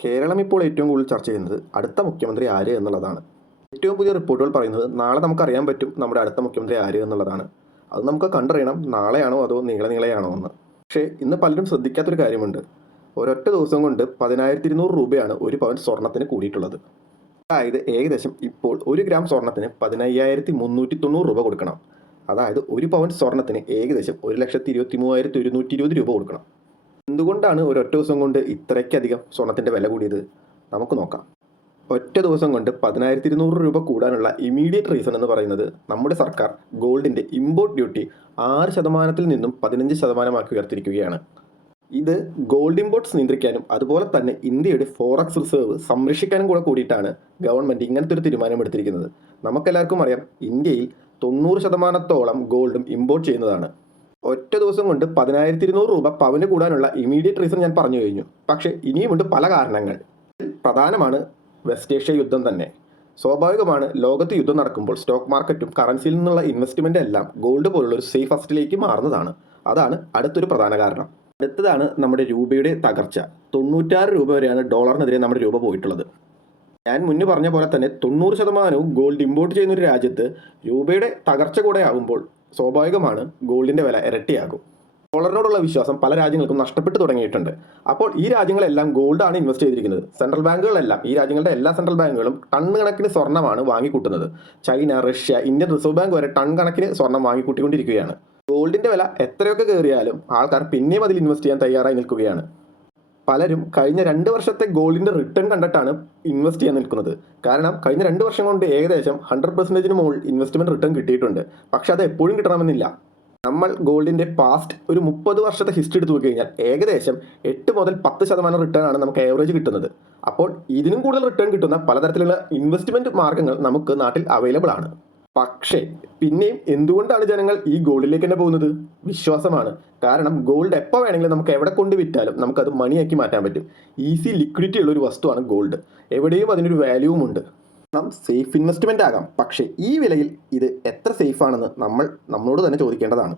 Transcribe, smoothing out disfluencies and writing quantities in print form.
കേരളം ഇപ്പോൾ ഏറ്റവും കൂടുതൽ ചർച്ച ചെയ്യുന്നത് അടുത്ത മുഖ്യമന്ത്രി ആര് എന്നുള്ളതാണ്. ഏറ്റവും പുതിയ റിപ്പോർട്ടുകൾ പറയുന്നത് നാളെ നമുക്കറിയാൻ പറ്റും നമ്മുടെ അടുത്ത മുഖ്യമന്ത്രി ആര് എന്നുള്ളതാണ്. അത് നമുക്ക് കണ്ടറിയണം, നാളെയാണോ അതോ നീളെയാണോ എന്ന്. പക്ഷേ ഇന്ന് പലരും ശ്രദ്ധിക്കാത്തൊരു കാര്യമുണ്ട്. ഒരൊറ്റ ദിവസം കൊണ്ട് 10,200 രൂപയാണ് ഒരു പവൻ സ്വർണത്തിന് കൂടിയിട്ടുള്ളത്. അതായത് ഏകദേശം ഇപ്പോൾ 1 ഗ്രാം സ്വർണത്തിന് 15,390 രൂപ കൊടുക്കണം. അതായത് ഒരു പവൻ സ്വർണത്തിന് ഏകദേശം 1,23,120 രൂപ കൊടുക്കണം. എന്തുകൊണ്ടാണ് ഒരൊറ്റ ദിവസം കൊണ്ട് ഇത്രയ്ക്കധികം സ്വർണത്തിൻ്റെ വില കൂടിയത്? നമുക്ക് നോക്കാം. ഒറ്റ ദിവസം കൊണ്ട് 10,200 രൂപ കൂടാനുള്ള ഇമീഡിയറ്റ് റീസൺ എന്ന് പറയുന്നത് നമ്മുടെ സർക്കാർ ഗോൾഡിൻ്റെ ഇമ്പോർട്ട് ഡ്യൂട്ടി 6% നിന്നും 15% ഉയർത്തിയിരിക്കുകയാണ്. ഇത് ഗോൾഡ് ഇമ്പോർട്ട്സ് നിയന്ത്രിക്കാനും അതുപോലെ തന്നെ ഇന്ത്യയുടെ ഫോറക്സ് റിസർവ് സംരക്ഷിക്കാനും കൂടിയിട്ടാണ് ഗവൺമെൻറ് ഇങ്ങനത്തെ ഒരു തീരുമാനമെടുത്തിരിക്കുന്നത്. നമുക്കെല്ലാവർക്കും അറിയാം, ഇന്ത്യയിൽ 90% ഗോൾഡും ഇമ്പോർട്ട് ചെയ്യുന്നതാണ്. ഒറ്റ ദിവസം കൊണ്ട് 10,200 രൂപ പവന് കൂടാനുള്ള ഇമീഡിയറ്റ് റീസൺ ഞാൻ പറഞ്ഞു കഴിഞ്ഞു. പക്ഷേ ഇനിയുമുണ്ട് പല കാരണങ്ങൾ. പ്രധാനമാണ് വെസ്റ്റ് ഏഷ്യ യുദ്ധം തന്നെ. സ്വാഭാവികമാണ്, ലോകത്ത് യുദ്ധം നടക്കുമ്പോൾ സ്റ്റോക്ക് മാർക്കറ്റും കറൻസിയിൽ നിന്നുള്ള ഇൻവെസ്റ്റ്മെൻ്റ് എല്ലാം ഗോൾഡ് പോലുള്ള ഒരു സേഫ് അസറ്റിലേക്ക് മാറുന്നതാണ്. അതാണ് അടുത്തൊരു പ്രധാന കാരണം. അടുത്തതാണ് നമ്മുടെ രൂപയുടെ തകർച്ച. 96 രൂപ വരെയാണ് ഡോളറിനെതിരെ നമ്മുടെ രൂപ പോയിട്ടുള്ളത്. ഞാൻ മുന്നേ പറഞ്ഞ പോലെ തന്നെ 90% ഗോൾഡ് ഇമ്പോർട്ട് ചെയ്യുന്ന ഒരു രാജ്യത്ത് രൂപയുടെ തകർച്ച കൂടെ ആകുമ്പോൾ സ്വാഭാവികമാണ് ഗോൾഡിൻ്റെ വില ഇരട്ടിയാകും. ഡോളറിനോടുള്ള വിശ്വാസം പല രാജ്യങ്ങൾക്കും നഷ്ടപ്പെട്ടു തുടങ്ങിയിട്ടുണ്ട്. അപ്പോൾ ഈ രാജ്യങ്ങളെല്ലാം ഗോൾഡാണ് ഇൻവെസ്റ്റ് ചെയ്തിരിക്കുന്നത്. സെൻട്രൽ ബാങ്കുകളെല്ലാം, ഈ രാജ്യങ്ങളുടെ എല്ലാ സെൻട്രൽ ബാങ്കുകളും ടൺ കണക്കിന് സ്വർണ്ണമാണ് വാങ്ങിക്കൂട്ടുന്നത്. China, Russia, Indian reserve bank വരെ ടൺ കണക്കിന് സ്വർണ്ണം വാങ്ങിക്കൂട്ടിക്കൊണ്ടിരിക്കുകയാണ്. ഗോൾഡിൻ്റെ വില എത്രയൊക്കെ കയറിയാലും ആൾക്കാർ പിന്നെയും അതിൽ ഇൻവെസ്റ്റ് ചെയ്യാൻ തയ്യാറായി നിൽക്കുകയാണ്. പലരും കഴിഞ്ഞ 2 വർഷത്തെ ഗോൾഡിൻ്റെ റിട്ടേൺ കണ്ടിട്ടാണ് ഇൻവെസ്റ്റ് ചെയ്യാൻ നിൽക്കുന്നത്. കാരണം കഴിഞ്ഞ 2 വർഷം കൊണ്ട് ഏകദേശം 100% മുകളിൽ ഇൻവെസ്റ്റ്മെൻറ്റ് റിട്ടേൺ കിട്ടിയിട്ടുണ്ട്. പക്ഷെ അത് എപ്പോഴും കിട്ടണമെന്നില്ല. നമ്മൾ ഗോൾഡിൻ്റെ പാസ്റ്റ് ഒരു 30 വർഷത്തെ ഹിസ്റ്ററി എടുത്ത് നോക്കിക്കഴിഞ്ഞാൽ ഏകദേശം 8 മുതൽ 10% റിട്ടേൺ ആണ് നമുക്ക് ആവറേജ് കിട്ടുന്നത്. അപ്പോൾ ഇതിനും കൂടുതൽ റിട്ടേൺ കിട്ടുന്ന പലതരത്തിലുള്ള ഇൻവെസ്റ്റ്മെൻറ്റ് മാർഗ്ഗങ്ങൾ നമുക്ക് നാട്ടിൽ അവൈലബിൾ ആണ്. പക്ഷേ പിന്നെയും എന്തുകൊണ്ടാണ് ജനങ്ങൾ ഈ ഗോൾഡിലേക്ക് തന്നെ പോകുന്നത്? വിശ്വാസമാണ്. കാരണം ഗോൾഡ് എപ്പോൾ വേണമെങ്കിലും നമുക്ക് എവിടെ കൊണ്ട് വിറ്റാലും നമുക്കത് മണിയാക്കി മാറ്റാൻ പറ്റും. ഈസി ലിക്വിഡിറ്റി ഉള്ളൊരു വസ്തുവാണ് ഗോൾഡ്. എവിടെയും അതിനൊരു വാല്യൂവും ഉണ്ട്. സേഫ് ഇൻവെസ്റ്റ്മെൻ്റ് ആകാം, പക്ഷേ ഈ വിലയിൽ ഇത് എത്ര സേഫ് ആണെന്ന് നമ്മളോട് തന്നെ ചോദിക്കേണ്ടതാണ്.